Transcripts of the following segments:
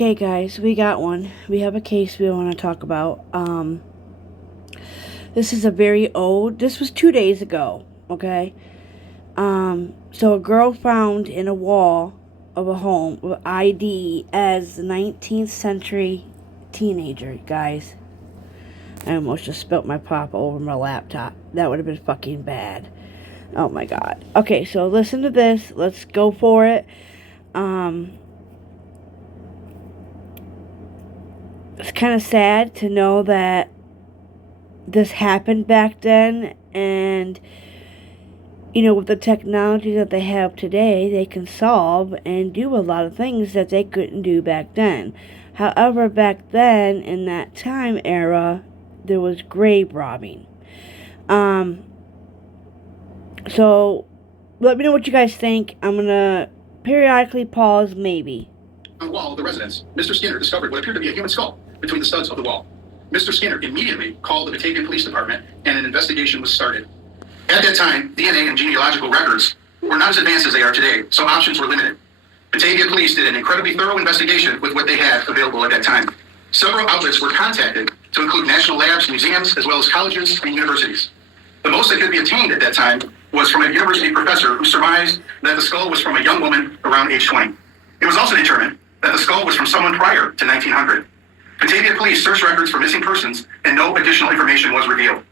Okay, guys, we got one. We have a case we want to talk about. This is a very old. This was 2 days ago. Okay. So a girl found in a wall of a home with ID as a 19th century teenager. Guys, I almost just spilt my pop over my laptop. That would have been fucking bad. Oh my god. Okay, so listen to this. Let's go for it. It's kind of sad to know that this happened back then, and with the technology that they have today, they can solve and do a lot of things that they couldn't do back then. However, back then, in that time era, there was grave robbing. So let me know what you guys think. I'm gonna periodically pause, maybe. On the wall of the residence, Mr. Skinner discovered what appeared to be a human skull between the studs of the wall. Mr. Skinner immediately called the Batavian Police Department, and an investigation was started. At that time, DNA and genealogical records were not as advanced as they are today, so options were limited. Batavia Police did an incredibly thorough investigation with what they had available at that time. Several outlets were contacted, to include national labs, museums, as well as colleges and universities. The most that could be obtained at that time was from a university professor who surmised that the skull was from a young woman around age 20. It was also determined that the skull was from someone prior to 1900. Batavia Police searched records for missing persons, and no additional information was revealed.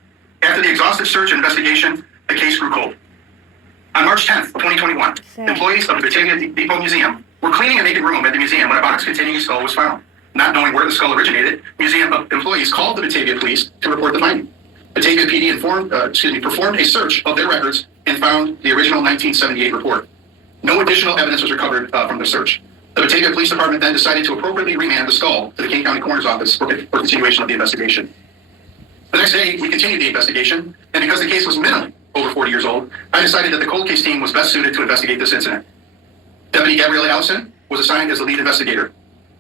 After the exhaustive search and investigation, the case grew cold. On March 10th of 2021, employees of the Batavia Depot Museum were cleaning a vacant room at the museum when a box containing a skull was found. Not knowing where the skull originated, museum employees called the Batavia Police to report the finding. Batavia PD performed a search of their records and found the original 1978 report. No additional evidence was recovered from the search. The Batavia Police Department then decided to appropriately remand the skull to the King County Coroner's Office for continuation of the investigation. The next day, we continued the investigation, and because the case was minimally over 40 years old, I decided that the cold case team was best suited to investigate this incident. Deputy Gabrielle Allison was assigned as the lead investigator.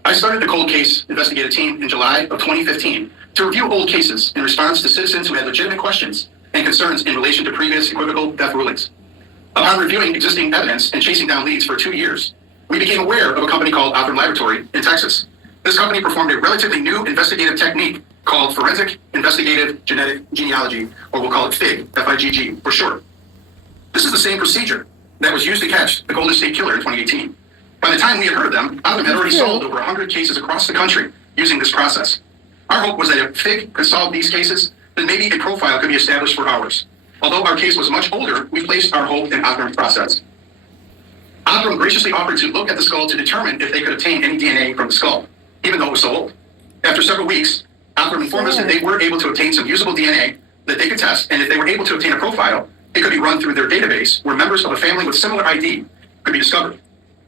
I started the cold case investigative team in July of 2015 to review old cases in response to citizens who had legitimate questions and concerns in relation to previous equivocal death rulings. Upon reviewing existing evidence and chasing down leads for 2 years, we became aware of a company called Othram Laboratory in Texas. This company performed a relatively new investigative technique called Forensic Investigative Genetic Genealogy, or we'll call it FIG, F-I-G-G for short. This is the same procedure that was used to catch the Golden State Killer in 2018. By the time we had heard of them, Othram had already solved over 100 cases across the country using this process. Our hope was that if FIG could solve these cases, then maybe a profile could be established for ours. Although our case was much older, we placed our hope in Othram's process. Othram graciously offered to look at the skull to determine if they could obtain any DNA from the skull, even though it was so old. After several weeks, Othram informed us that they were able to obtain some usable DNA that they could test, and if they were able to obtain a profile, it could be run through their database where members of a family with similar ID could be discovered.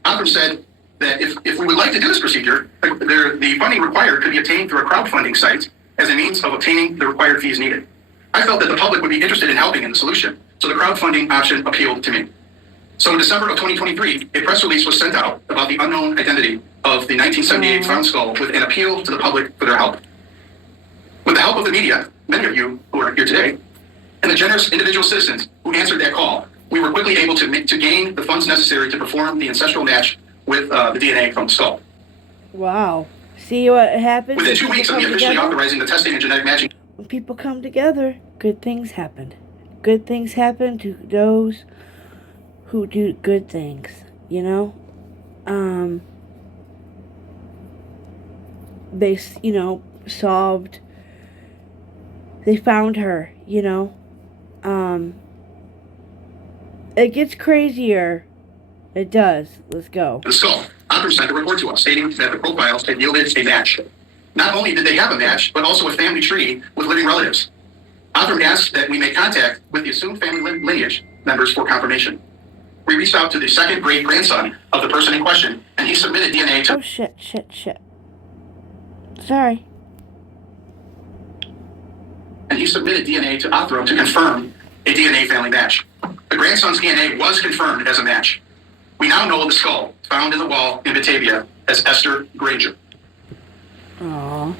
Othram said that if we would like to do this procedure, the funding required could be obtained through a crowdfunding site as a means of obtaining the required fees needed. I felt that the public would be interested in helping in the solution, so the crowdfunding option appealed to me. So in December of 2023, a press release was sent out about the unknown identity of the 1978 found skull with an appeal to the public for their help. With the help of the media, many of you who are here today, and the generous individual citizens who answered that call, we were quickly able to gain the funds necessary to perform the ancestral match with the DNA from the skull. Wow. See what happens? Within 2 weeks of me officially authorizing the testing and genetic matching. When people come together, good things happen. Good things happen to those who do good things, They, solved, they found her, It gets crazier. It does. Let's go. The skull. Othram sent a report to us stating that the profiles had yielded a match. Not only did they have a match, but also a family tree with living relatives. Othram asked that we make contact with the assumed family lineage members for confirmation. We reached out to the second great grandson of the person in question, and he submitted DNA to... Oh, shit. Sorry. And he submitted DNA to Othram to confirm a DNA family match. The grandson's DNA was confirmed as a match. We now know the skull found in the wall in Batavia as Esther Granger. Aww.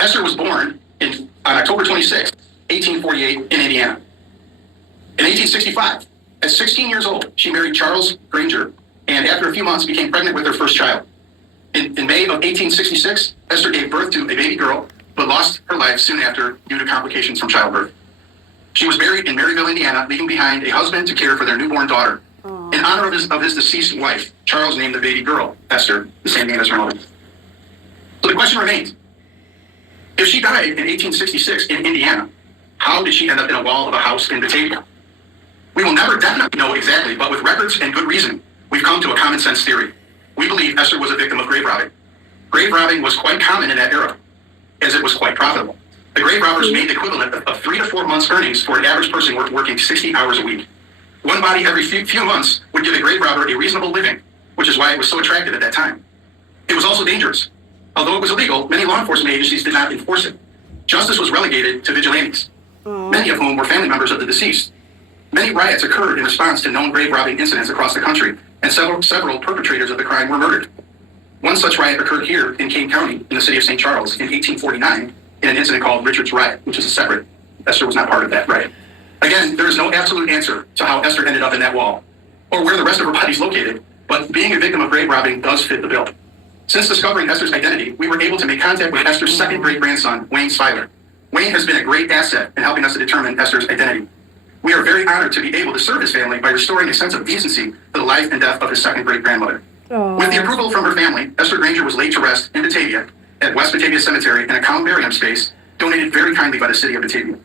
Esther was born on October 26, 1848 in Indiana. In 1865, at 16 years old, she married Charles Granger, and after a few months became pregnant with her first child. In May of 1866, Esther gave birth to a baby girl, but lost her life soon after due to complications from childbirth. She was buried in Maryville, Indiana, leaving behind a husband to care for their newborn daughter. Aww. In honor of his deceased wife, Charles named the baby girl Esther, the same name as her mother. So the question remains, if she died in 1866 in Indiana, how did she end up in a wall of a house in Batavia? We will never definitely know exactly, but with records and good reason, we've come to a common sense theory. We believe Esther was a victim of grave robbing. Grave robbing was quite common in that era, as it was quite profitable. The grave robbers made the equivalent of 3 to 4 months' earnings for an average person working 60 hours a week. One body every few months would give a grave robber a reasonable living, which is why it was so attractive at that time. It was also dangerous. Although it was illegal, many law enforcement agencies did not enforce it. Justice was relegated to vigilantes, many of whom were family members of the deceased. Many riots occurred in response to known grave robbing incidents across the country, and several perpetrators of the crime were murdered. One such riot occurred here in Kane County, in the city of St. Charles, in 1849, in an incident called Richard's Riot, which is a separate. Esther was not part of that riot. Again, there is no absolute answer to how Esther ended up in that wall, or where the rest of her body is located, but being a victim of grave robbing does fit the bill. Since discovering Esther's identity, we were able to make contact with Esther's second great-grandson, Wayne Seiler. Wayne has been a great asset in helping us to determine Esther's identity. We are very honored to be able to serve his family by restoring a sense of decency to the life and death of his second great-grandmother. With the approval from her family, Esther Granger was laid to rest in Batavia at West Batavia Cemetery in a columbarium space donated very kindly by the city of Batavia.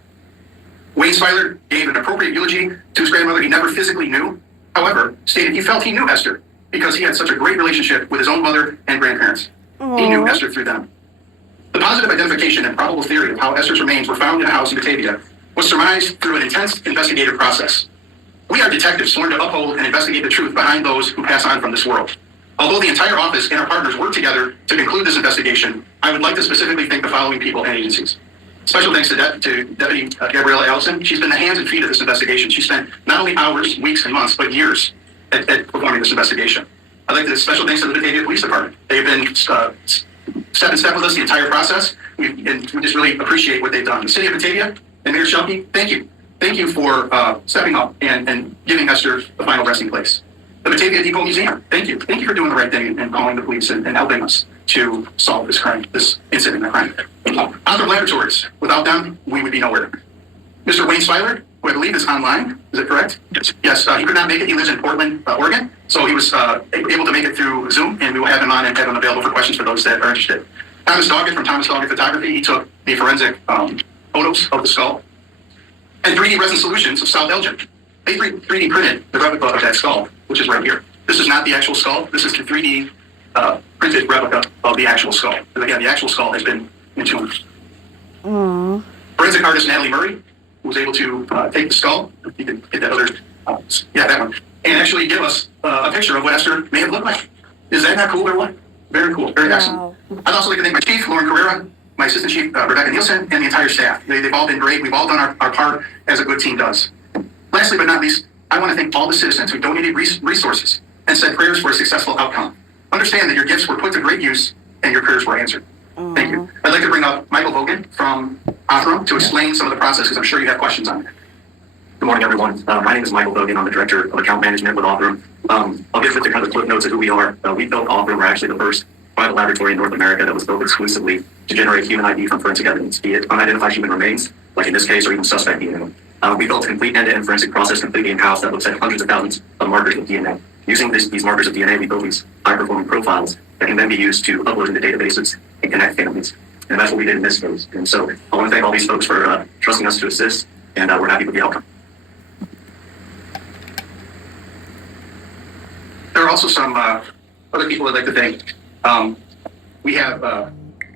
Wayne Seiler gave an appropriate eulogy to his grandmother he never physically knew, however, stated he felt he knew Esther because he had such a great relationship with his own mother and grandparents. Aww. He knew Esther through them. The positive identification and probable theory of how Esther's remains were found in a house in Batavia was surmised through an intense investigative process. We are detectives sworn to uphold and investigate the truth behind those who pass on from this world. Although the entire office and our partners worked together to conclude this investigation, I would like to specifically thank the following people and agencies. Special thanks to Deputy Gabriella Allison. She's been the hands and feet of this investigation. She spent not only hours, weeks, and months, but years at performing this investigation. I'd like to special thanks to the Batavia Police Department. They've been step in step with us the entire process, and we just really appreciate what they've done. The City of Batavia and Mayor Shelkey, thank you. Thank you for stepping up and giving Esther the final resting place. The Batavia Depot Museum, thank you. Thank you for doing the right thing and calling the police and helping us to solve this crime, this incident of crime. Other laboratories, without them, we would be nowhere. Mr. Wayne Seiler, who I believe is online, is it correct? Yes. Yes, he could not make it. He lives in Portland, Oregon, so he was able to make it through Zoom, and we will have him on and have him available for questions for those that are interested. Thomas Doggett from Thomas Doggett Photography, he took the forensic photos of the skull. And 3D Resin Solutions of South Elgin. They 3D printed the replica of that skull, which is right here. This is not the actual skull. This is the 3D printed replica of the actual skull. And again, the actual skull has been entombed. Aww. Forensic artist Natalie Murray was able to take the skull. You can get that other, that one, and actually give us a picture of what Esther may have looked like. Is that not cool or what? Very cool. Very excellent. I'd also like to thank my chief, Lauren Carrera, my assistant chief, Rebecca Nielsen, and the entire staff. They've all been great. We've all done our part as a good team does. Lastly, but not least, I want to thank all the citizens who donated resources and said prayers for a successful outcome. Understand that your gifts were put to great use and your prayers were answered. Thank you. I'd like to bring up Michael Hogan from Othram to explain some of the process because I'm sure you have questions on it. Good morning, everyone. My name is Michael Hogan. I'm the Director of Account Management with Othram. I'll give the kind of quick notes of who we are. We built Othram. We're actually the first private laboratory in North America that was built exclusively to generate human ID from forensic evidence, be it unidentified human remains, like in this case, or even suspect DNA. We built a complete end-to-end forensic process completely in-house that looks at hundreds of thousands of markers of DNA. Using these markers of DNA, we build these high-performing profiles that can then be used to upload into databases and connect families. And that's what we did in this case. And so I want to thank all these folks for trusting us to assist, and we're happy with the outcome. There are also some other people I'd like to thank. We have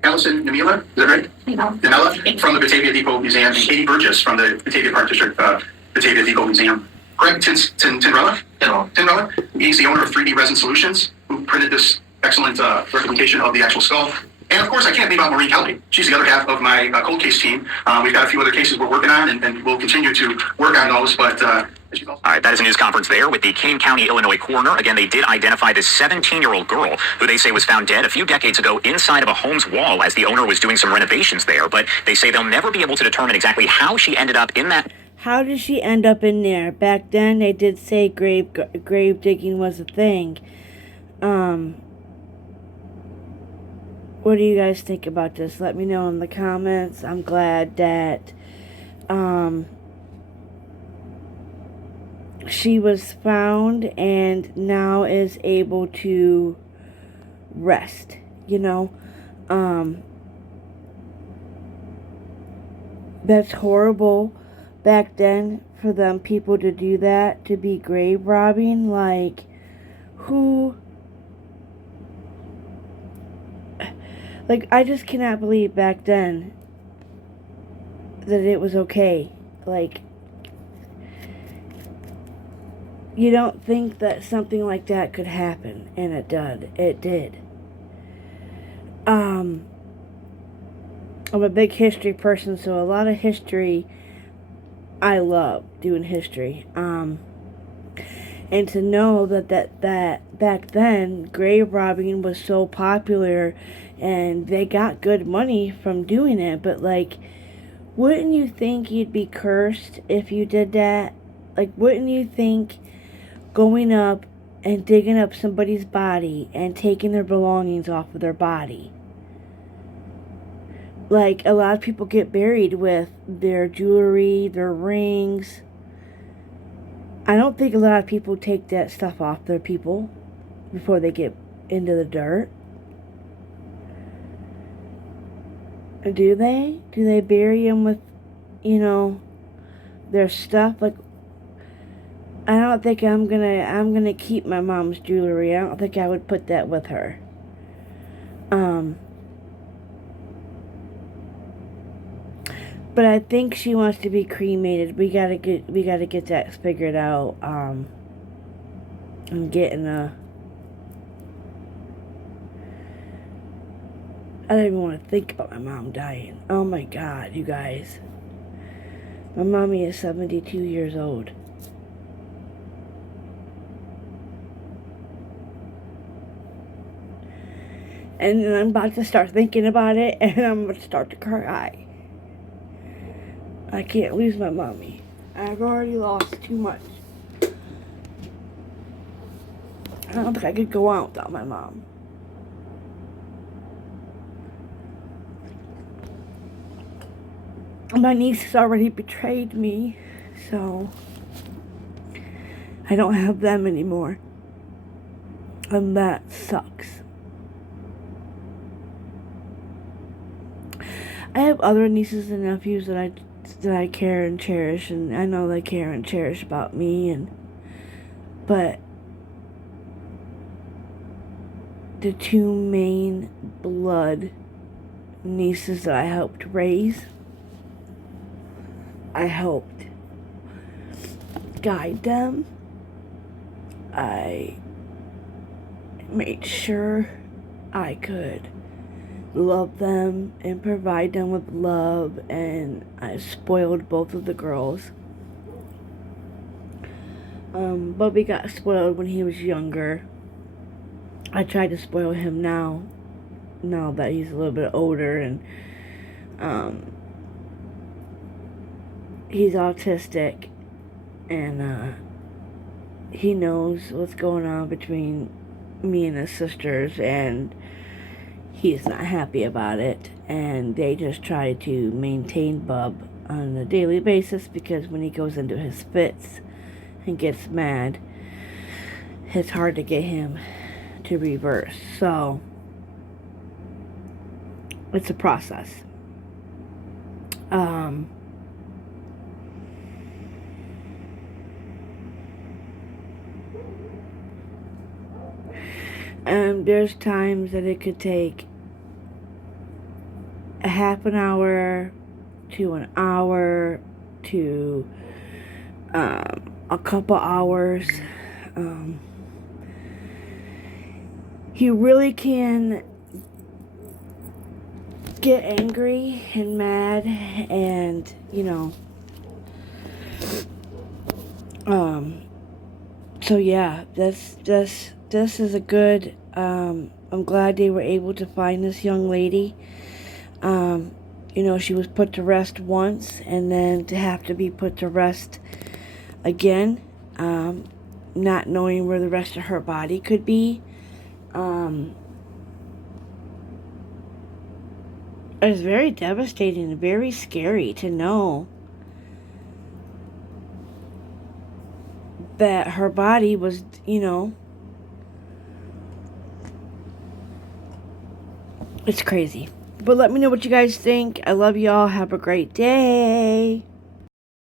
Allison Namila, is that right? Namela from the Batavia Depot Museum, and Katie Burgess from the Batavia Park District Batavia Depot Museum. Greg Tinrella, he's the owner of 3D Resin Solutions, who printed this excellent replication of the actual skull. And of course, I can't leave out Maureen Kelly. She's the other half of my cold case team. We've got a few other cases we're working on, and we'll continue to work on those, but all right, that is a news conference there with the Kane County, Illinois coroner. Again, they did identify this 17-year-old girl who they say was found dead a few decades ago inside of a home's wall as the owner was doing some renovations there. But they say they'll never be able to determine exactly how she ended up in that. How did she end up in there? Back then, they did say grave digging was a thing. what do you guys think about this? Let me know in the comments. I'm glad that she was found and now is able to rest, you know. That's horrible back then for them people to do that, to be grave robbing. Like, who? Like, I just cannot believe back then that it was okay. Like, you don't think that something like that could happen, and it did. It did. I'm a big history person, so a lot of history, I love doing history. And to know that back then, grave robbing was so popular, and they got good money from doing it, but like, wouldn't you think you'd be cursed if you did that? Like, wouldn't you think going up and digging up somebody's body and taking their belongings off of their body? Like, a lot of people get buried with their jewelry, their rings. I don't think a lot of people take that stuff off their people before they get into the dirt. Do they? Do they bury them with, you know, their stuff? Like, I don't think I'm gonna keep my mom's jewelry. I don't think I would put that with her. But I think she wants to be cremated. We gotta get that figured out. I'm getting I don't even want to think about my mom dying. Oh my God, you guys. My mommy is 72 years old. And then I'm about to start thinking about it, and I'm going to start to cry. I can't lose my mommy. I've already lost too much. I don't think I could go out without my mom. My niece has already betrayed me, so I don't have them anymore. And that sucks. I have other nieces and nephews that I care and cherish, and I know they care and cherish about me, but the two main blood nieces that I helped raise, I helped guide them. I made sure I could love them and provide them with love, and I spoiled both of the girls. Bubby got spoiled when he was younger. I tried to spoil him now that he's a little bit older, and he's autistic, and he knows what's going on between me and his sisters, and he's not happy about it, and they just try to maintain Bub on a daily basis, because when he goes into his fits and gets mad, it's hard to get him to reverse. So it's a process. There's times that it could take a half an hour to an hour to a couple hours. He really can get angry and mad, and so yeah, this is a good, I'm glad they were able to find this young lady. She was put to rest once, and then to have to be put to rest again, not knowing where the rest of her body could be. It's very devastating and very scary to know that her body was, it's crazy. But let me know what you guys think. I love y'all. Have a great day.